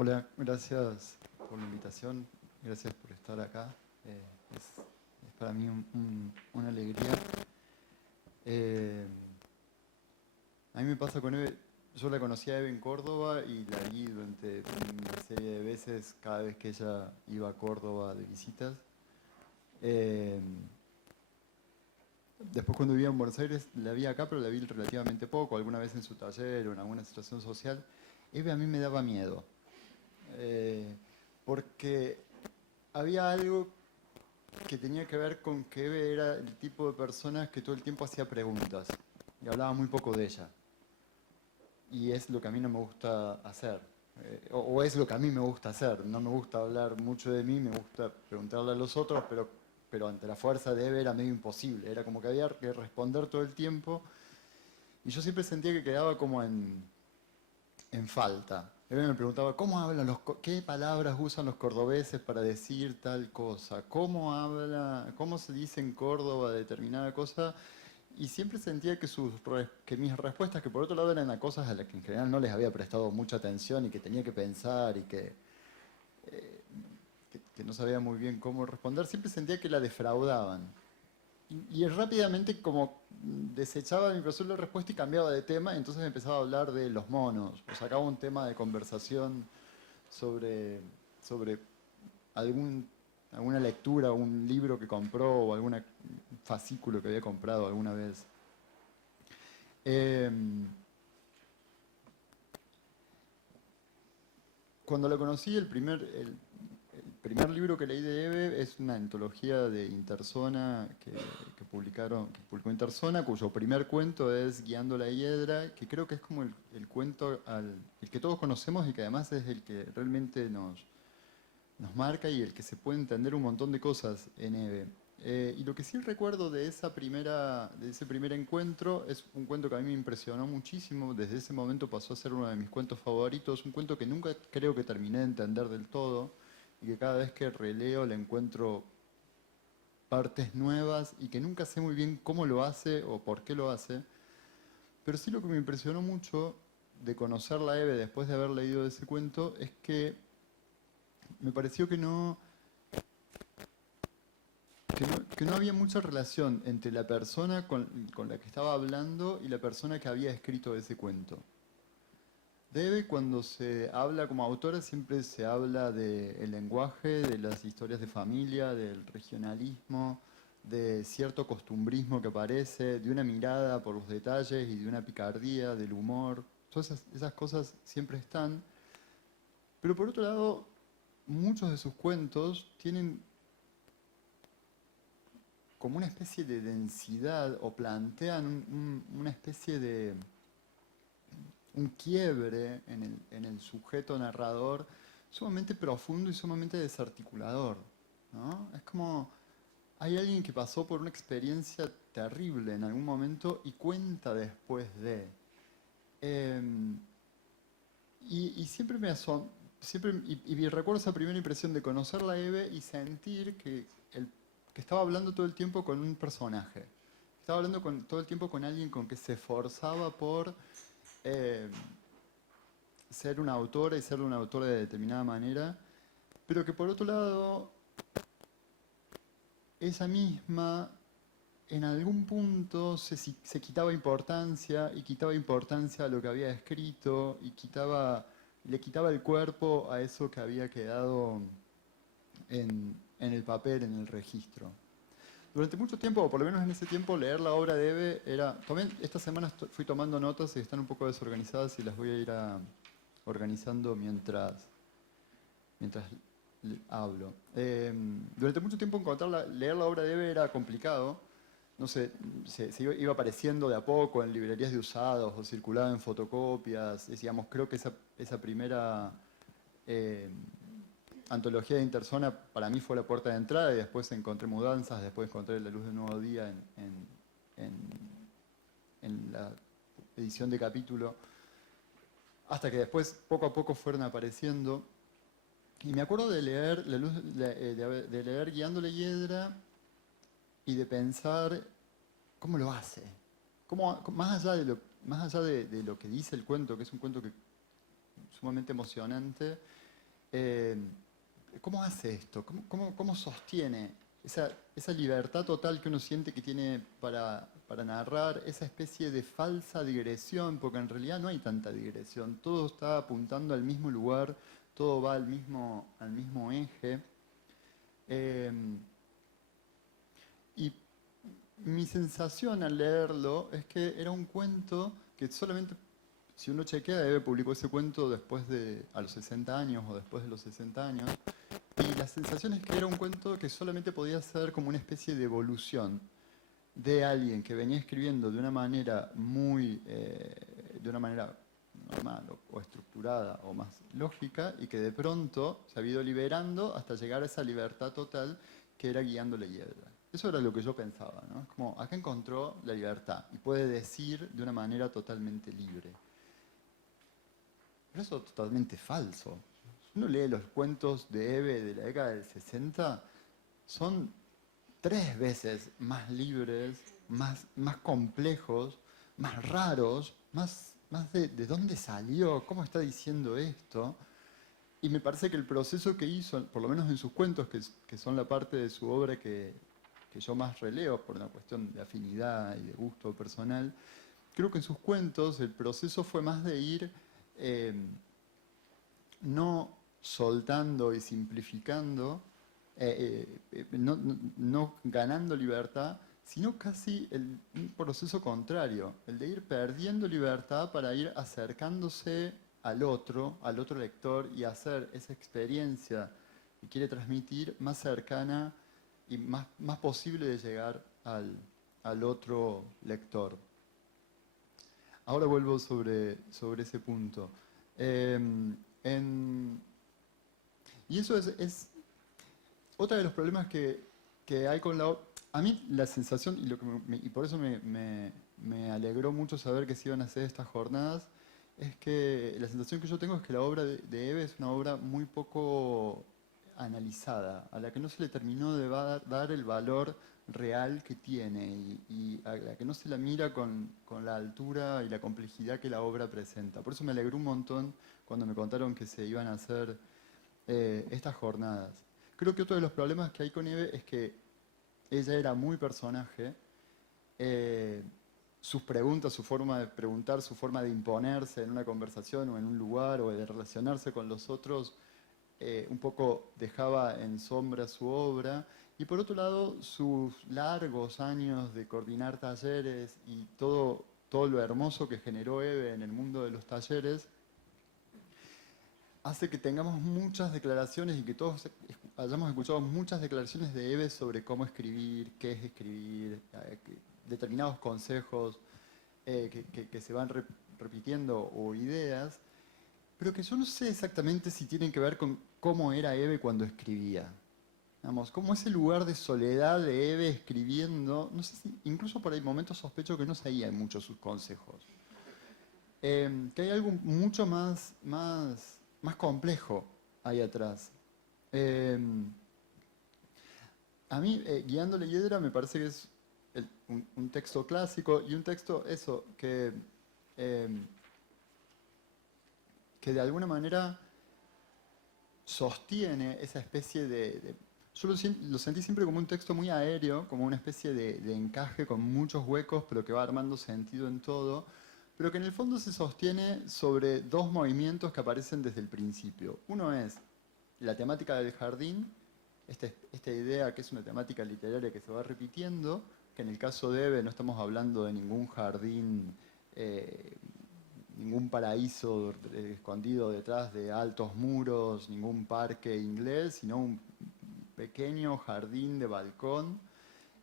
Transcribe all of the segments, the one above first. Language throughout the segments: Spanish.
Hola, gracias por la invitación, gracias por estar acá. Es para mí una alegría. Eh, a mí me pasa con Eve, yo la conocí a Eve en Córdoba y la vi durante una serie de veces cada vez que ella iba a Córdoba de visitas. Eh, Después cuando vivía en Buenos Aires la vi acá, pero la vi relativamente poco, alguna vez en su taller o en alguna situación social. Eve a mí me daba miedo, eh, porque había algo que tenía que ver con que Eve era el tipo de personas que todo el tiempo hacía preguntas y hablaba muy poco de ella. Y es lo que a mí no me gusta hacer. O es lo que a mí me gusta hacer. No me gusta hablar mucho de mí, me gusta preguntarle a los otros, pero ante la fuerza de Eve era medio imposible. Era como que había que responder todo el tiempo. Y yo siempre sentía que quedaba como en falta. Eve me preguntaba, ¿cómo hablan qué palabras usan los cordobeses para decir tal cosa? ¿Cómo se dice en Córdoba determinada cosa? Y siempre sentía que mis respuestas, que por otro lado eran a cosas a las que en general no les había prestado mucha atención y que tenía que pensar y que no sabía muy bien cómo responder, siempre sentía que la defraudaban. Y rápidamente como desechaba mi posible respuesta y cambiaba de tema, entonces empezaba a hablar de los monos, o sacaba un tema de conversación sobre, sobre algún, alguna lectura, un libro que compró o algún fascículo que había comprado alguna vez. Eh, Cuando la conocí, el primer libro que leí de Eve es una antología de Interzona que publicó Interzona, cuyo primer cuento es Guiando la Hiedra, que creo que es como el cuento el que todos conocemos y que además es el que realmente nos marca y el que se puede entender un montón de cosas en Eve. Y lo que sí recuerdo de ese primer encuentro es un cuento que a mí me impresionó muchísimo. Desde ese momento pasó a ser uno de mis cuentos favoritos. Un cuento que nunca creo que terminé de entender del todo y que cada vez que releo le encuentro partes nuevas y que nunca sé muy bien cómo lo hace o por qué lo hace. Pero sí lo que me impresionó mucho de conocerla a Eve después de haber leído ese cuento es que me pareció que no había mucha relación entre la persona con la que estaba hablando y la persona que había escrito ese cuento. Debe, cuando se habla como autora, siempre se habla del lenguaje, de las historias de familia, del regionalismo, de cierto costumbrismo que aparece, de una mirada por los detalles y de una picardía, del humor. Todas esas cosas siempre están. Pero por otro lado, muchos de sus cuentos tienen como una especie de densidad o plantean una especie de un quiebre en el sujeto narrador sumamente profundo y sumamente desarticulador, ¿no? Es como hay alguien que pasó por una experiencia terrible en algún momento y cuenta después de. Em, y siempre me asom siempre y recuerdo esa primera impresión de conocerla a Eve y sentir que estaba hablando todo el tiempo con un personaje. Estaba hablando todo el tiempo con alguien con que se esforzaba por eh, ser una autora y ser una autora de determinada manera, pero que por otro lado, ella misma en algún punto se quitaba importancia y quitaba importancia a lo que había escrito y le quitaba el cuerpo a eso que había quedado en el papel, en el registro. Durante mucho tiempo, o por lo menos en ese tiempo, leer la obra de Eve era... También esta semana fui tomando notas y están un poco desorganizadas y las voy a ir organizando mientras hablo. Durante mucho tiempo leer la obra de Eve era complicado. No sé, iba apareciendo de a poco en librerías de usados o circulaba en fotocopias. Decíamos, creo que esa primera eh, antología de Interzona para mí fue la puerta de entrada y después encontré Mudanzas, después encontré La Luz del Nuevo Día en la edición de capítulo, hasta que después poco a poco fueron apareciendo. Y me acuerdo de leer, de leer Guiando la Hiedra y de pensar cómo lo hace. Más allá de lo que dice el cuento, que es un cuento sumamente emocionante, Eh, ¿Cómo hace esto? ¿Cómo sostiene esa libertad total que uno siente que tiene para narrar, esa especie de falsa digresión? Porque en realidad no hay tanta digresión, todo está apuntando al mismo lugar, todo va al mismo eje. Eh, y mi sensación al leerlo es que era un cuento que solamente, si uno chequea, Eve publicó ese cuento a los 60 años o después de los 60 años, y la sensación es que era un cuento que solamente podía ser como una especie de evolución de alguien que venía escribiendo de una manera de una manera normal o estructurada o más lógica, y que de pronto se había ido liberando hasta llegar a esa libertad total que era Guiando la Hiedra. Eso era lo que yo pensaba, ¿no? Como acá encontró la libertad y puede decir de una manera totalmente libre. Pero eso es totalmente falso. Si uno lee los cuentos de Eve de la década del 60, son 3 veces más libres, más complejos, más raros, más de dónde salió, cómo está diciendo esto. Y me parece que el proceso que hizo, por lo menos en sus cuentos, que son la parte de su obra que yo más releo por una cuestión de afinidad y de gusto personal, creo que en sus cuentos el proceso fue más de ir eh, no soltando y simplificando, no ganando libertad, sino casi un proceso contrario, el de ir perdiendo libertad para ir acercándose al otro lector, y hacer esa experiencia que quiere transmitir más cercana y más posible de llegar al otro lector. Ahora vuelvo sobre ese punto. Eh, en- y eso es otro de los problemas que hay con A mí la sensación, y por eso me alegró mucho saber que se iban a hacer estas jornadas, es que la sensación que yo tengo es que la obra de Eve es una obra muy poco analizada, a la que no se le terminó de dar el valor real que tiene, y a la que no se la mira con la altura y la complejidad que la obra presenta. Por eso me alegró un montón cuando me contaron que se iban a hacer estas jornadas. Creo que otro de los problemas que hay con Eve es que ella era muy personaje. eh, Sus preguntas, su forma de preguntar, su forma de imponerse en una conversación o en un lugar o de relacionarse con los otros, un poco dejaba en sombra su obra. Y por otro lado, sus largos años de coordinar talleres y todo lo hermoso que generó Eve en el mundo de los talleres hace que tengamos muchas declaraciones y que todos hayamos escuchado muchas declaraciones de Eve sobre cómo escribir, qué es escribir, determinados consejos que se van repitiendo, o ideas, pero que yo no sé exactamente si tienen que ver con cómo era Eve cuando escribía. Vamos, como ese lugar de soledad de Eve escribiendo, no sé si, incluso por ahí momentos sospecho que no seguían mucho sus consejos. Que hay algo mucho más complejo ahí atrás. Eh, a mí, Guiando la Hiedra me parece que es un texto clásico, y un texto, eso, eh, que de alguna manera sostiene esa especie yo lo sentí siempre como un texto muy aéreo, como una especie de encaje con muchos huecos, pero que va armando sentido en todo, pero que en el fondo se sostiene sobre dos movimientos que aparecen desde el principio. Uno es la temática del jardín, esta idea que es una temática literaria que se va repitiendo, que en el caso de Eve no estamos hablando de ningún jardín, ningún paraíso escondido detrás de altos muros, ningún parque inglés, sino un pequeño jardín de balcón,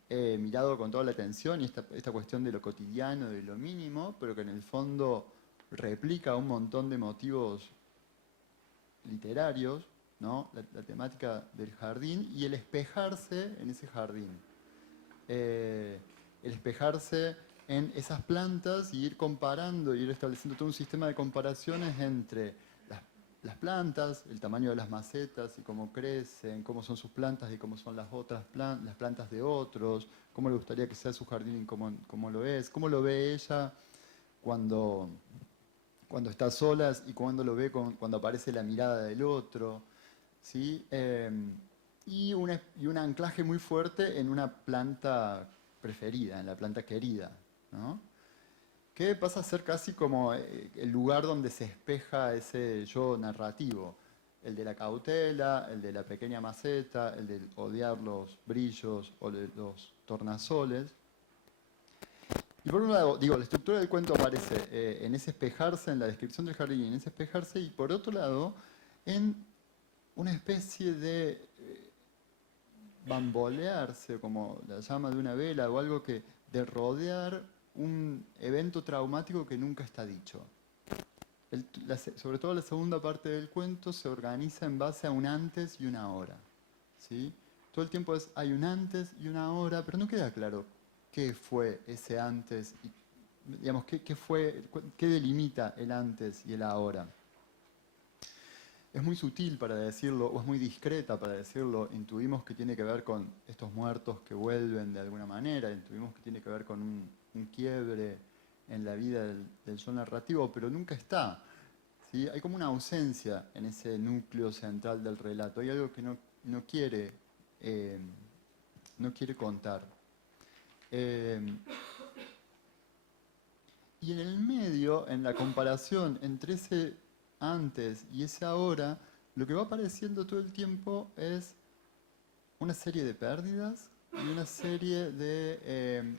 mirado con toda la atención, y esta cuestión de lo cotidiano, de lo mínimo, pero que en el fondo replica un montón de motivos literarios, ¿no? La temática del jardín y el espejarse en ese jardín. El espejarse en esas plantas y ir comparando, ir estableciendo todo un sistema de comparaciones entre las plantas, el tamaño de las macetas y cómo crecen, cómo son sus plantas y cómo son las otras las plantas de otros, cómo le gustaría que sea su jardín y cómo lo es, cómo lo ve ella cuando está solas y cuando lo ve cuando aparece la mirada del otro. ¿sí? Y un anclaje muy fuerte en una planta preferida, en la planta querida, ¿no? Que pasa a ser casi como el lugar donde se espeja ese yo narrativo. El de la cautela, el de la pequeña maceta, el de odiar los brillos o los tornasoles. Y por un lado, digo, la estructura del cuento aparece en ese espejarse, en la descripción del jardín, en ese espejarse, y por otro lado, en una especie de bambolearse, como la llama de una vela, o algo que de rodear un evento traumático que nunca está dicho. Sobre todo la segunda parte del cuento se organiza en base a un antes y una ahora, ¿sí? Todo el tiempo hay un antes y una ahora, pero no queda claro qué fue ese antes, y, digamos, qué delimita el antes y el ahora. Es muy sutil para decirlo, o es muy discreta para decirlo. Intuimos que tiene que ver con estos muertos que vuelven de alguna manera, intuimos que tiene que ver con un quiebre en la vida del yo narrativo, pero nunca está, ¿sí? Hay como una ausencia en ese núcleo central del relato. Hay algo que no quiere, no quiere contar. Y en el medio, en la comparación entre ese antes y ese ahora, lo que va apareciendo todo el tiempo es una serie de pérdidas y una serie de...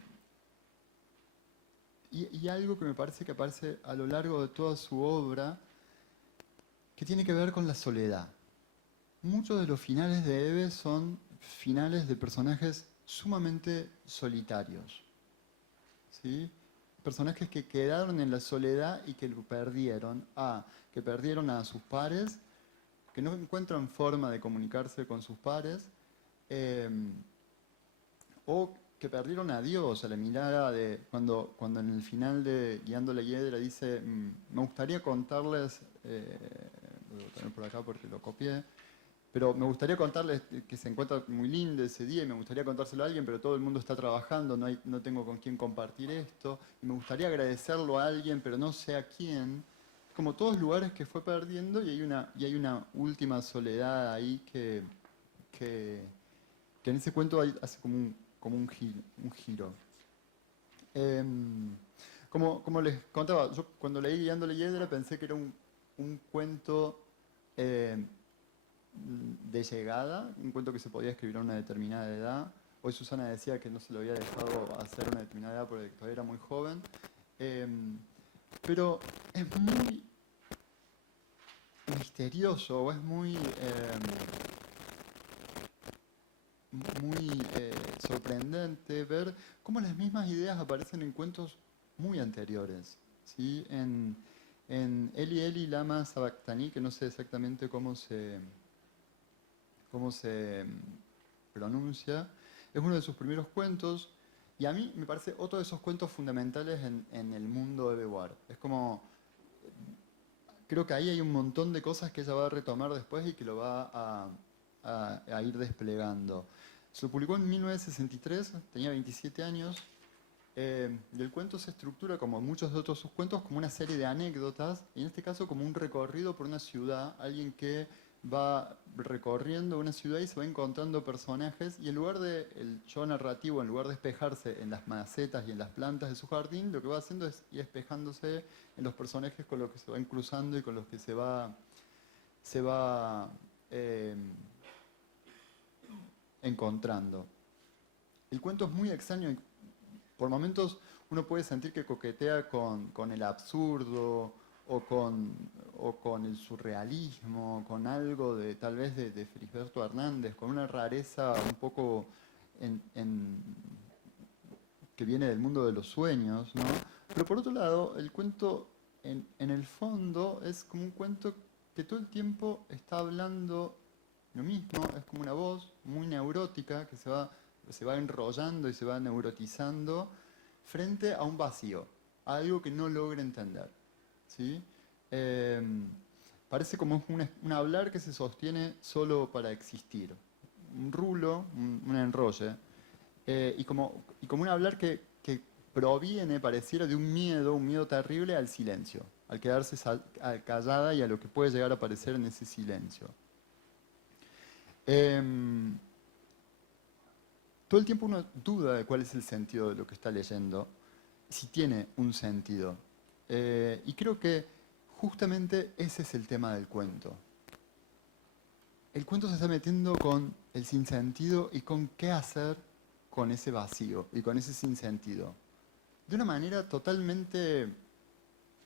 y algo que me parece que aparece a lo largo de toda su obra, que tiene que ver con la soledad. Muchos de los finales de Eve son finales de personajes sumamente solitarios, ¿sí? Personajes que quedaron en la soledad y que lo perdieron. Que perdieron a sus pares, que no encuentran forma de comunicarse con sus pares, o que perdieron a Dios, a la mirada de cuando en el final de Guiando la Hiedra dice, me gustaría contarles, lo voy a tener por acá porque lo copié, pero me gustaría contarles que se encuentra muy lindo ese día y me gustaría contárselo a alguien, pero todo el mundo está trabajando, no tengo con quién compartir esto, y me gustaría agradecerlo a alguien, pero no sé a quién. Como todos lugares que fue perdiendo y hay una última soledad ahí que en ese cuento hace como un giro. Como les contaba, yo cuando leí Guiando la Hiedra pensé que era un cuento de llegada, un cuento que se podía escribir a una determinada edad. Hoy Susana decía que no se lo había dejado hacer a una determinada edad porque todavía era muy joven. Pero es muy misterioso, o es muy sorprendente ver cómo las mismas ideas aparecen en cuentos muy anteriores, ¿sí? En Eli Eli Lama Sabachthani, que no sé exactamente cómo se pronuncia, es uno de sus primeros cuentos, y a mí me parece otro de esos cuentos fundamentales en el mundo de Beauvoir. Es como, creo que ahí hay un montón de cosas que ella va a retomar después y que lo va a ir desplegando. Se lo publicó en 1963, tenía 27 años, y el cuento se estructura, como muchos de otros sus cuentos, como una serie de anécdotas, y en este caso como un recorrido por una ciudad, alguien que va recorriendo una ciudad y se va encontrando personajes, y en lugar del yo narrativo, en lugar de espejarse en las macetas y en las plantas de su jardín, lo que va haciendo es ir espejándose en los personajes con los que se va cruzando y con los que se va encontrando. El cuento es muy extraño. Por momentos uno puede sentir que coquetea con el absurdo o con el surrealismo, con algo de tal vez de Felisberto Hernández, con una rareza un poco que viene del mundo de los sueños, ¿no? Pero por otro lado, el cuento en el fondo es como un cuento que todo el tiempo está hablando lo mismo, es como una voz muy neurótica que se va enrollando y se va neurotizando frente a un vacío, a algo que no logra entender, ¿sí? Eh, Parece como un hablar que se sostiene solo para existir, un rulo, un enrolle, y como un hablar que proviene, pareciera, de un miedo terrible al silencio, al quedarse callada y a lo que puede llegar a aparecer en ese silencio. Em, Todo el tiempo uno duda de cuál es el sentido de lo que está leyendo, si tiene un sentido. Y creo que justamente ese es el tema del cuento. El cuento se está metiendo con el sinsentido y con qué hacer con ese vacío y con ese sinsentido. De una manera totalmente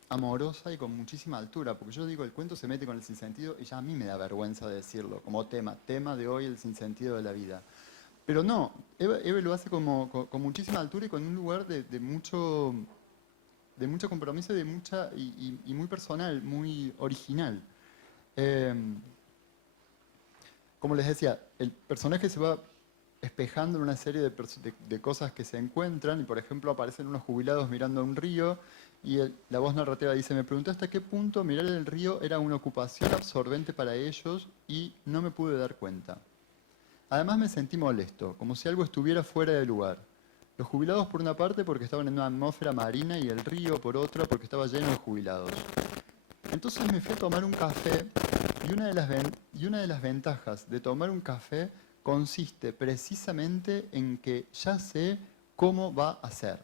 amorosa y con muchísima altura, porque yo digo, el cuento se mete con el sinsentido y ya a mí me da vergüenza decirlo, como tema de hoy, el sinsentido de la vida. Pero no, Eve lo hace como, con muchísima altura y con un lugar de mucho compromiso y muy personal, muy original. Eh, Como les decía, el personaje se va espejando en una serie de cosas que se encuentran y por ejemplo aparecen unos jubilados mirando a un río y la voz narrativa dice, me pregunté hasta qué punto mirar el río era una ocupación absorbente para ellos y no me pude dar cuenta. Además me sentí molesto, como si algo estuviera fuera de lugar. Los jubilados por una parte porque estaban en una atmósfera marina y el río por otra porque estaba lleno de jubilados. Entonces me fui a tomar un café y una de las ventajas de tomar un café consiste precisamente en que ya sé cómo va a ser.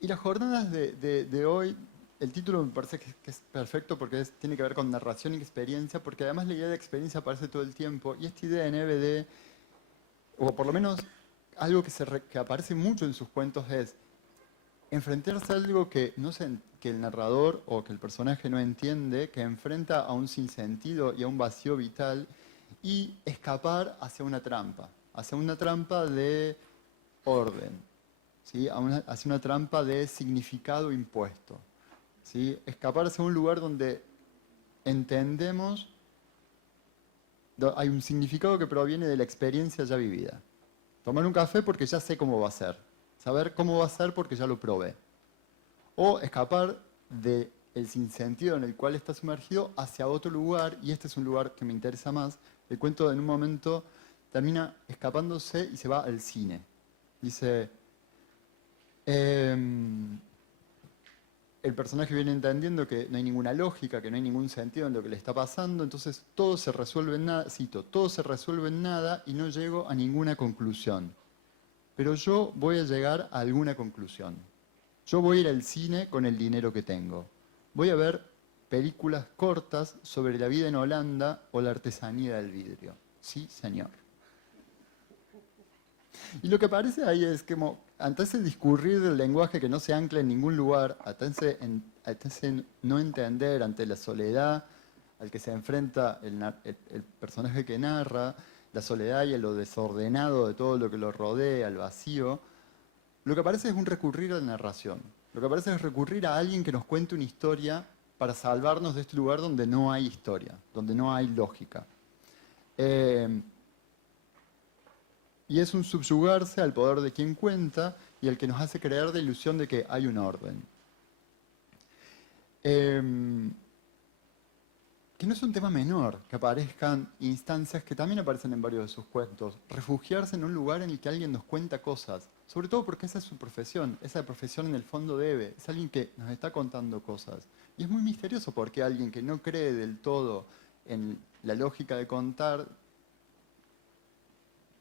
Y las jornadas de hoy, el título me parece que es perfecto porque tiene que ver con narración y experiencia, porque además la idea de experiencia aparece todo el tiempo, y esta idea en EBD, o por lo menos algo que aparece mucho en sus cuentos es enfrentarse a algo que, que el narrador o que el personaje no entiende, que enfrenta a un sinsentido y a un vacío vital, y escapar hacia una trampa de orden, ¿sí? Hacia una trampa de significado impuesto. ¿Sí? Escapar hacia un lugar donde entendemos, hay un significado que proviene de la experiencia ya vivida. Tomar un café porque ya sé cómo va a ser. Saber cómo va a ser porque ya lo probé. O escapar del sinsentido en el cual está sumergido hacia otro lugar, y este es un lugar que me interesa más. El cuento en un momento termina escapándose y se va al cine. Dice, el personaje viene entendiendo que no hay ninguna lógica, que no hay ningún sentido en lo que le está pasando, entonces todo se resuelve en nada, cito, todo se resuelve en nada y no llego a ninguna conclusión. Pero yo voy a llegar a alguna conclusión. Yo voy a ir al cine con el dinero que tengo. Voy a ver películas cortas sobre la vida en Holanda o la artesanía del vidrio. Sí, señor. Y lo que aparece ahí es que ante ese discurrir del lenguaje que no se ancla en ningún lugar, ante ese no entender, ante la soledad al que se enfrenta el personaje que narra, la soledad y lo desordenado de todo lo que lo rodea, el vacío, lo que aparece es un recurrir a la narración. Lo que aparece es recurrir a alguien que nos cuente una historia para salvarnos de este lugar donde no hay historia, donde no hay lógica. Y es un subyugarse al poder de quien cuenta y el que nos hace creer la ilusión de que hay un orden. Que no es un tema menor que aparezcan instancias que también aparecen en varios de sus cuentos. Refugiarse en un lugar en el que alguien nos cuenta cosas. Sobre todo porque esa es su profesión. Esa profesión en el fondo debe. Es alguien que nos está contando cosas. Y es muy misterioso porque alguien que no cree del todo en la lógica de contar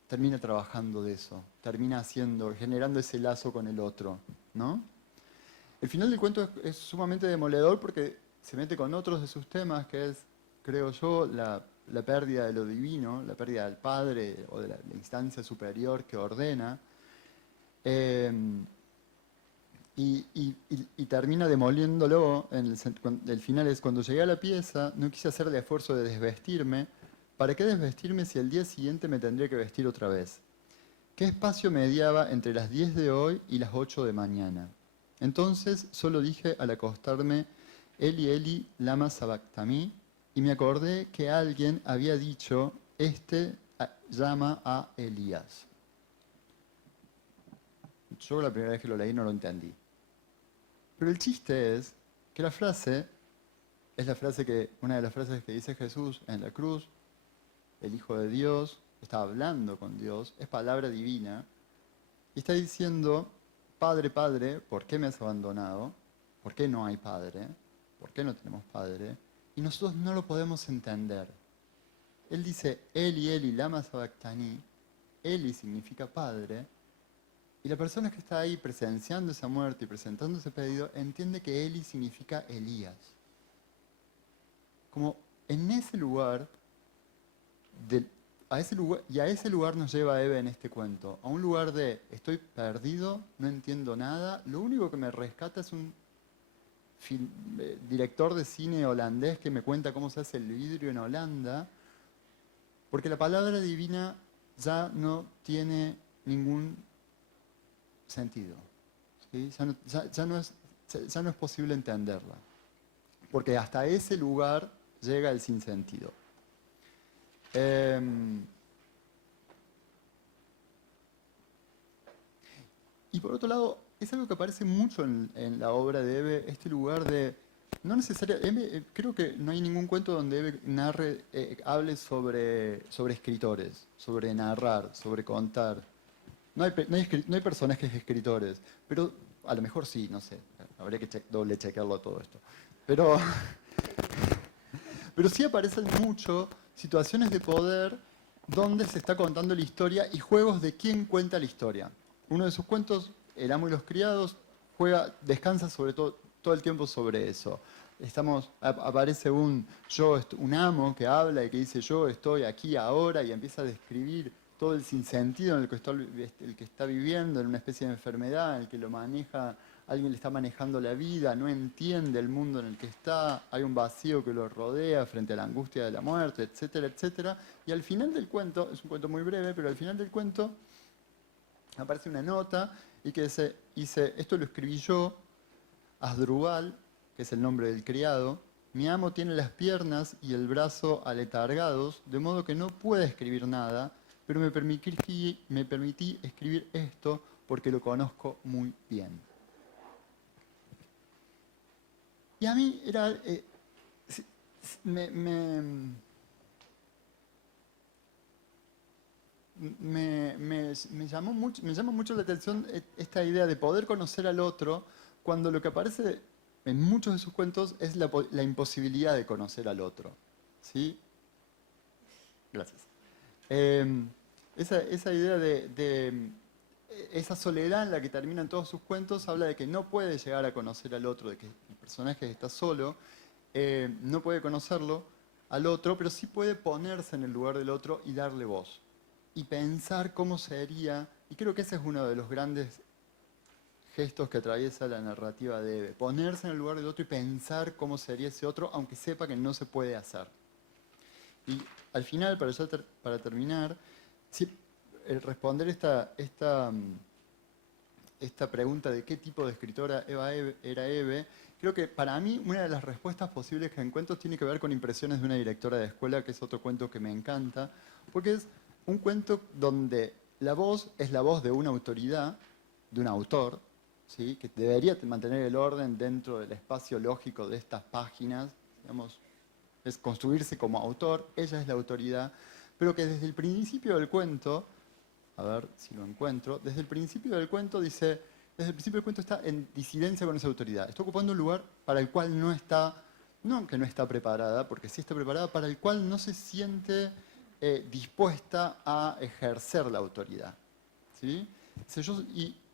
termina trabajando de eso, termina generando ese lazo con el otro, ¿no? El final del cuento es sumamente demoledor porque se mete con otros de sus temas, que es, creo yo, la pérdida de lo divino, la pérdida del padre o de la instancia superior que ordena, eh, y termina demoliéndolo. El final es, cuando llegué a la pieza, no quise hacer el esfuerzo de desvestirme. ¿Para qué desvestirme si el día siguiente me tendría que vestir otra vez? ¿Qué espacio mediaba entre las 10 de hoy y las 8 de mañana? Entonces solo dije al acostarme, Eli Eli lama sabactami, y me acordé que alguien había dicho, llama a Elías. Yo la primera vez que lo leí no lo entendí. Pero el chiste es que la frase es una de las frases que dice Jesús en la cruz. El Hijo de Dios está hablando con Dios, es palabra divina, y está diciendo, Padre, Padre, ¿por qué me has abandonado? ¿Por qué no hay Padre? ¿Por qué no tenemos Padre? y nosotros no lo podemos entender. Él dice, Eli, Eli, lama sabactani. Eli significa padre. Y la persona que está ahí presenciando esa muerte y presentando ese pedido entiende que Eli significa Elías. Como en ese lugar, a ese lugar nos lleva Eve en este cuento. A un lugar de estoy perdido, no entiendo nada, lo único que me rescata es un director de cine holandés que me cuenta cómo se hace el vidrio en Holanda, porque la palabra divina ya no tiene ningún sentido. ¿Sí? Ya no es posible entenderla. Porque hasta ese lugar llega el sinsentido. Y por otro lado, es algo que aparece mucho en la obra de Eve, este lugar de... No necesariamente, creo que no hay ningún cuento donde Eve hable sobre escritores, sobre narrar, sobre contar. No hay personajes escritores, pero a lo mejor sí, no sé, habría que doble chequearlo todo esto. Pero sí aparecen mucho situaciones de poder donde se está contando la historia y juegos de quién cuenta la historia. Uno de sus cuentos, El amo y los criados, descansa sobre todo el tiempo sobre eso. Aparece un amo que habla y que dice yo estoy aquí ahora y empieza a describir todo el sinsentido en el que está viviendo, en una especie de enfermedad, en el que lo maneja, alguien le está manejando la vida, no entiende el mundo en el que está, hay un vacío que lo rodea frente a la angustia de la muerte, etcétera, etcétera. Y al final del cuento, es un cuento muy breve, pero al final del cuento aparece una nota y que dice, esto lo escribí yo, Asdrúbal, que es el nombre del criado, mi amo tiene las piernas y el brazo aletargados, de modo que no puede escribir nada, pero me permití escribir esto porque lo conozco muy bien. Y a mí era... me llama mucho la atención esta idea de poder conocer al otro cuando lo que aparece en muchos de sus cuentos es la imposibilidad de conocer al otro. ¿Sí? Gracias. Esa idea de esa soledad en la que terminan todos sus cuentos habla de que no puede llegar a conocer al otro, de que el personaje está solo, no puede conocerlo al otro, pero sí puede ponerse en el lugar del otro y darle voz. Y pensar cómo sería, y creo que ese es uno de los grandes gestos que atraviesa la narrativa de Eve, ponerse en el lugar del otro y pensar cómo sería ese otro, aunque sepa que no se puede hacer. Y al final, para terminar, responder esta pregunta de qué tipo de escritora era Eve, creo que para mí una de las respuestas posibles que encuentro tiene que ver con Impresiones de una directora de escuela, que es otro cuento que me encanta, porque es un cuento donde la voz es la voz de una autoridad, de un autor, ¿sí? Que debería mantener el orden dentro del espacio lógico de estas páginas, digamos, es construirse como autor, ella es la autoridad, pero que desde el principio del cuento, a ver si lo encuentro, desde el principio del cuento dice, desde el principio del cuento está en disidencia con esa autoridad, está ocupando un lugar para el cual no que no está preparada, porque sí está preparada, para el cual no se siente dispuesta a ejercer la autoridad. ¿Sí?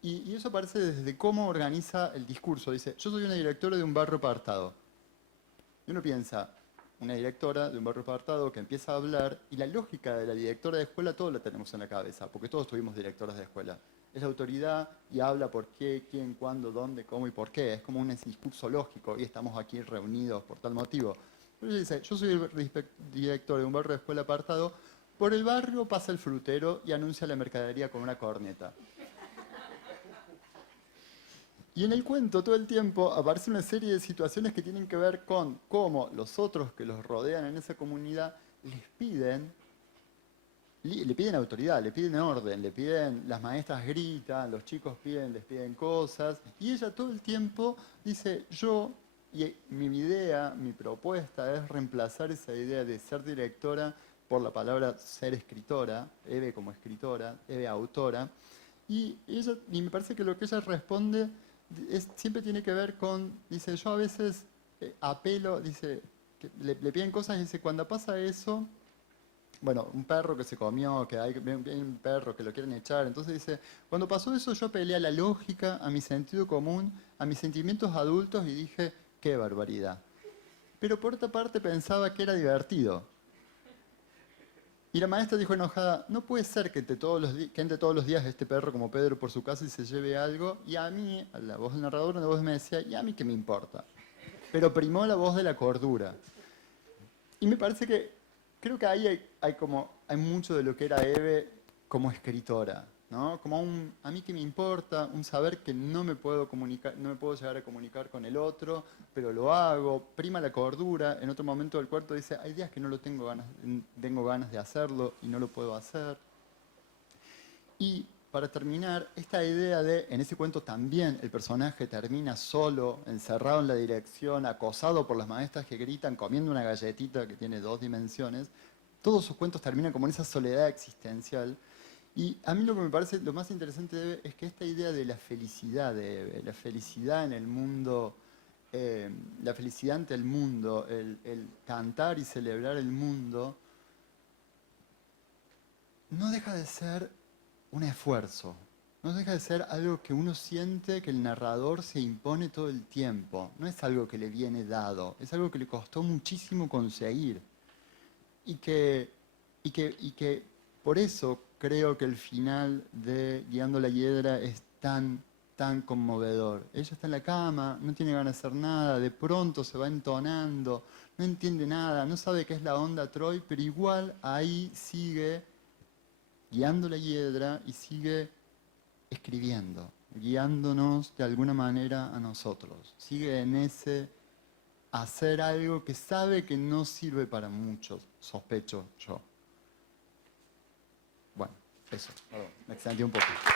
Y eso aparece desde cómo organiza el discurso. Dice, yo soy una directora de un barrio apartado. Y uno piensa, una directora de un barrio apartado que empieza a hablar, y la lógica de la directora de escuela todos la tenemos en la cabeza, porque todos tuvimos directoras de escuela. Es la autoridad y habla por qué, quién, cuándo, dónde, cómo y por qué. Es como un discurso lógico y estamos aquí reunidos por tal motivo. Pero ella dice, yo soy el director de un barrio de escuela apartado, por el barrio pasa el frutero y anuncia la mercadería con una corneta. Y en el cuento todo el tiempo aparece una serie de situaciones que tienen que ver con cómo los otros que los rodean en esa comunidad le piden autoridad, le piden orden, las maestras gritan, los chicos les piden cosas, y ella todo el tiempo dice, mi propuesta es reemplazar esa idea de ser directora por la palabra ser escritora, Eve como escritora, Eve autora, y me parece que lo que ella responde siempre tiene que ver con, dice, yo a veces apelo, dice, le piden cosas y dice, cuando pasa eso, bueno, un perro que se comió, que hay un perro que lo quieren echar, entonces dice, cuando pasó eso yo peleé a la lógica, a mi sentido común, a mis sentimientos adultos y dije, qué barbaridad. Pero por otra parte pensaba que era divertido. Y la maestra dijo enojada, no puede ser que entre todos los días este perro como Pedro por su casa y se lleve algo, y a mí, a la voz del narrador, una voz me decía, ¿y a mí qué me importa? Pero primó la voz de la cordura. Y me parece que, creo que ahí hay mucho de lo que era Eve como escritora, ¿no? Como a mí que me importa, un saber que no me puedo comunicar, no me puedo llegar a comunicar con el otro, pero lo hago, prima la cordura, en otro momento del cuarto dice, hay días que no lo tengo ganas de hacerlo y no lo puedo hacer. Y para terminar, esta idea de, en ese cuento también el personaje termina solo, encerrado en la dirección, acosado por las maestras que gritan, comiendo una galletita que tiene 2 dimensiones, todos sus cuentos terminan como en esa soledad existencial. Y a mí lo que me parece lo más interesante de Eve es que esta idea de la felicidad de Eve, la felicidad en el mundo, la felicidad ante el mundo, el cantar y celebrar el mundo, no deja de ser un esfuerzo, no deja de ser algo que uno siente que el narrador se impone todo el tiempo, no es algo que le viene dado, es algo que le costó muchísimo conseguir. Y que por eso creo que el final de Guiando la Hiedra es tan conmovedor. Ella está en la cama, no tiene ganas de hacer nada, de pronto se va entonando, no entiende nada, no sabe qué es la onda Troy, pero igual ahí sigue guiando la hiedra y sigue escribiendo, guiándonos de alguna manera a nosotros. Sigue en ese hacer algo que sabe que no sirve para muchos, sospecho yo. Bueno, eso. Perdón, me extendí un poquito.